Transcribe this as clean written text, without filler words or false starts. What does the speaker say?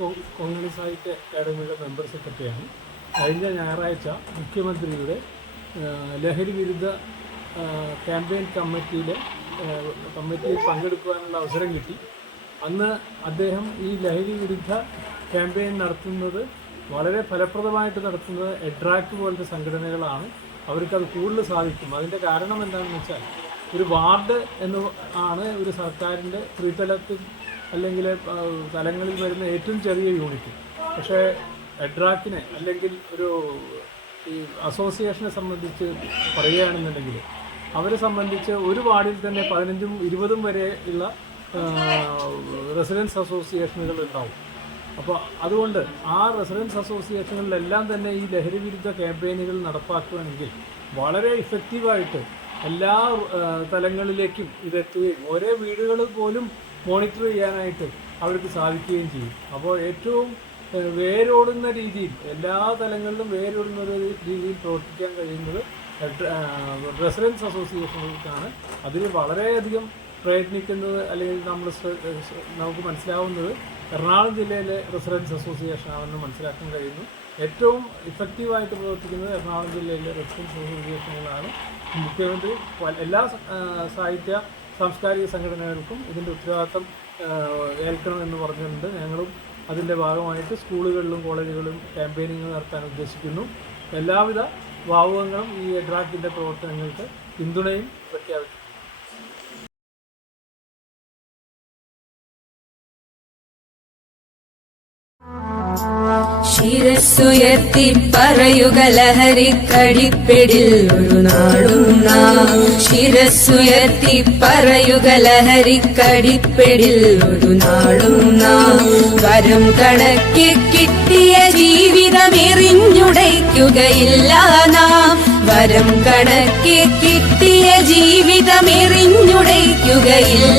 കൊങ്കണി സാഹിത്യ അക്കാദമിയുടെ മെമ്പർ സെക്രട്ടറിയാണ്. കഴിഞ്ഞ ഞായറാഴ്ച മുഖ്യമന്ത്രിയുടെ ലഹരി വിരുദ്ധ ക്യാമ്പയിൻ കമ്മിറ്റിയിൽ പങ്കെടുക്കുവാനുള്ള അവസരം കിട്ടി. അന്ന് അദ്ദേഹം ഈ ലഹരി വിരുദ്ധ ക്യാമ്പയിൻ നടത്തുന്നത് വളരെ ഫലപ്രദമായിട്ട് നടത്തുന്നത് എഡ്രാക്ട് പോലത്തെ സംഘടനകളാണ്. അവർക്കത് കൂടുതൽ സാധിക്കും. അതിൻ്റെ കാരണം എന്താണെന്ന് വെച്ചാൽ ഒരു വാർഡ് എന്ന് ആണ് ഒരു സർക്കാരിൻ്റെ ത്രിതലത്തിൽ അല്ലെങ്കിൽ തലങ്ങളിൽ വരുന്ന ഏറ്റവും ചെറിയ യൂണിറ്റ്. പക്ഷേ എഡ്രാക്കിനെ അല്ലെങ്കിൽ ഒരു ഈ അസോസിയേഷനെ സംബന്ധിച്ച് പറയുകയാണെന്നുണ്ടെങ്കിൽ അവരെ സംബന്ധിച്ച് ഒരു വാർഡിൽ തന്നെ 15ഉം 20ഉം വരെ ഉള്ള റെസിഡൻസ് അസോസിയേഷനുകൾ ഉണ്ടാവും. അപ്പോൾ അതുകൊണ്ട് ആ റെസിഡൻസ് അസോസിയേഷനുകളിലെല്ലാം തന്നെ ഈ ലഹരി വിരുദ്ധ ക്യാമ്പയിനുകൾ നടപ്പാക്കുകയാണെങ്കിൽ വളരെ ഇഫക്റ്റീവായിട്ട് എല്ലാ തലങ്ങളിലേക്കും ഇതെത്തുകയും ഓരോ വീടുകൾ പോലും മോണിറ്റർ ചെയ്യാനായിട്ട് അവർക്ക് സാധിക്കുകയും ചെയ്യും. അപ്പോൾ ഏറ്റവും വേരോടുന്ന രീതിയിൽ എല്ലാ തലങ്ങളിലും വേരോടുന്ന ഒരു രീതിയിൽ പ്രവർത്തിക്കാൻ കഴിയുന്നത് റെസിഡൻസ് അസോസിയേഷനുകൾക്കാണ്. അതിൽ വളരെയധികം പ്രയത്നിക്കുന്നത് അല്ലെങ്കിൽ നമുക്ക് മനസ്സിലാവുന്നത് എറണാകുളം ജില്ലയിലെ റെസിഡൻസ് അസോസിയേഷനാണെന്ന് മനസ്സിലാക്കാൻ കഴിയുന്നു. ഏറ്റവും ഇഫക്റ്റീവായിട്ട് പ്രവർത്തിക്കുന്നത് എറണാകുളം ജില്ലയിലെ റെസിഡൻസ് അസോസിയേഷനുകളാണ്. മുഖ്യമന്ത്രി എല്ലാ സാഹിത്യ സാംസ്കാരിക സംഘടനകൾക്കും ഇതിൻ്റെ ഉത്തരവാദിത്തം ഏൽക്കണമെന്ന് പറഞ്ഞിട്ടുണ്ട്. ഞങ്ങളും അതിൻ്റെ ഭാഗമായിട്ട് സ്കൂളുകളിലും കോളേജുകളിലും ക്യാമ്പയിനിങ് നടത്താൻ ഉദ്ദേശിക്കുന്നു. എല്ലാവിധ ഭാവുകങ്ങളും ഈ എഡ്രാക്കിൻ്റെ പ്രവർത്തനങ്ങൾക്ക് പിന്തുണയും പ്രഖ്യാപിച്ചു. ശിരസ്സുയർത്തി പറയുക ലഹരിക്കടിപ്പിടിൽ ഒരു നാളും നാം. ശിരസ്സുയർത്തി പറയുക ലഹരിക്കടിപ്പിടിൽ ഒരു നാളും നാം. വരം കണക്കി കിട്ടിയ ജീവിതം എറിഞ്ഞുടയ്ക്കുകയില്ല നാം. വരം കണക്കി കിട്ടിയ ജീവിതം എറിഞ്ഞുടയ്ക്കുകയില്ല